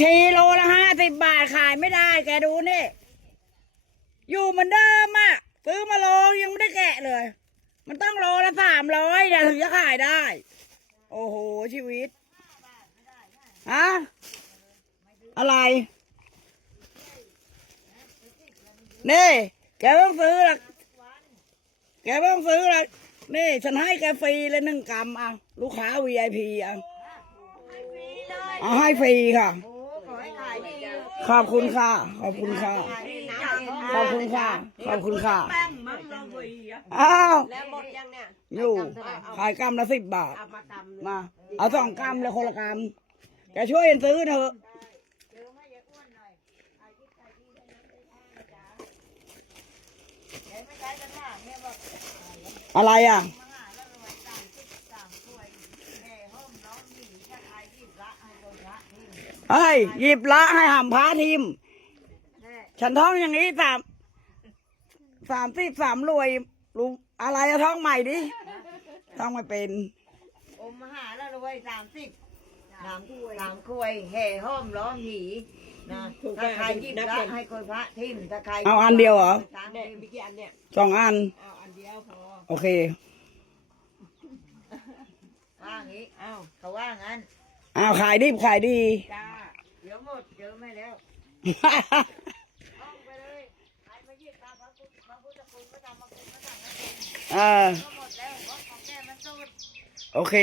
ชีโลละ50 บาทขายไม่ได้แกดูนี่อยู่เหมือนเดิมอ่ะซื้อมาโลยังไม่ได้แกะเลยมันต้องโลละ300เดี๋ยวถึงจะขายได้ โอ้โหชีวิตฮะอะไรนี่แกไม่ต้องซื้อหรอกแกไม่ต้องซื้อหรอกนี่ฉันให้แกฟรีเลย1 กรัมอ่ะลูกค้า VIP อ่ะเอาให้ฟรีค่ะขอบคุณค่ะขอบคุณค่ะขอบคุณค่ะขอบคุณค่ะอ้าวอยู่ขายกรัมละ10 บาทมาเอา2 กรัมเลยคนละกรัมแกช่วยกันซื้อเถอะอะไรอ่ะเฮ้ยหยิบละให้หำพระทิมฉันท้องอย่างนี้33รวยรู้อะไรอะท้องใหม่ดิท้องไม่เป็นอมมหาแล้วรวย303 ควยแห่ห้อมล้อมหนีนะถ้าใครหยิบละให้คนพระทิมถ้าใครเอาอันเดียวเหรอเนี่ยมีกี่อันเนี่ย2 อันเอาอันเดียวพอโอเคว่างี้เขาว่างั้นขายดีขายดีจ้าเดี๋ยวหมดเจอไม่แล้วห้องไปเลยใครมาหยิบตามพระพุทธคุณก็ทำมาคุณก็ทำมาคุณก็หมดแล้วเพราะของแกมันสุดโอเค